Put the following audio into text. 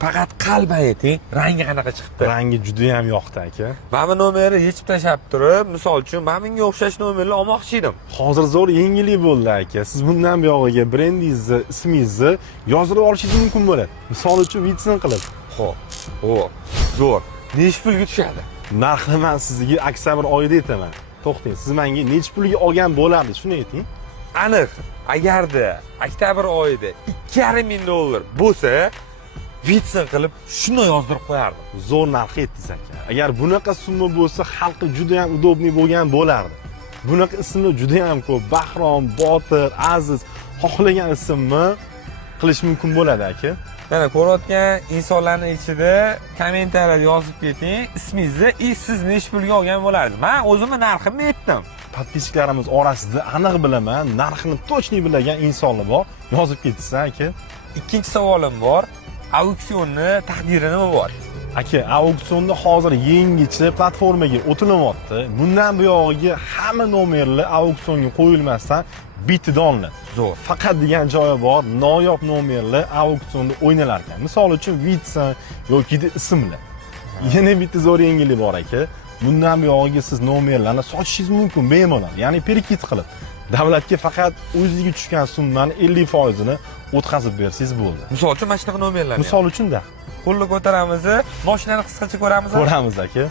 Faqat qalb ayting, rangi qanaqa chiqibdi? Rangi juda ham yoqdi aka. Mana bu nomerni yechib tashab turib, misol uchun mana bunga o'xshash nomerlar olmoqchi edim. Hozir zo'r yengillik bo'ldi aka. Siz bundan buyog'iga brendingizni, ismingizni yozib olishingiz mumkin bo'ladi. Misol uchun vitsin qilib. Xo'p. Zo'r. Necha pulga tushadi? Narxni men sizga oktyabr oyida aytaman. To'xtang, siz menga necha pulga olgan bo'lardi, shuni ayting. Aniq. Agarda oktyabr oyida $2,500 bo'lsa, vitsin qilib shuni yozdirib qo'yardim. Zo'r narx aytdingiz aka. Agar bunaqa summa bo'lsa, xalqqa juda ham udobniy bo'lgan bo'lardi. Bunaqa ismlar juda ham ko'p. Bahrom, Botir, Aziz, xohlagan ismni qilish mumkin bo'ladi aka. Mana ko'rayotgan insonlarning ichida kommentariyada yozib keting, ismingizni, siz necha pulga olgan bo'larsiz. Men o'zimni narximni aytdim. Podpisklarimiz orasida aniq bilaman, narxini точный bilgan insonlar bor. Yozib ketsa aka. Ikkinchi savolim bor. Auksionni taqdiri nima bor? Aka, auksionda hozir yangicha platformaga o'tilyapti. Bundan buyog'iga hamma nomerlar auksionga qo'yilmasdan bitida olinadi. Zo'r. Faqat degan joyi bor, noyob nomerlar auksionda o'ynalar ekan. Misol uchun vitsin yoki ismlar. Yana bitta zo'r yengillik bor aka. Bundan buyog'iga siz nomerlarni sotishingiz mumkin bemalol, ya'ni perkit qilib. Davlatga faqat o'ziga tushgan summani 50% ni o'tkazib bersangiz bo'ldi. Misol uchun mana shunaqa nomerlarni. Misol uchun-da. Qo'lni ko'taramiz, mashinani qisqacha ko'ramiz. Ko'ramiz aka.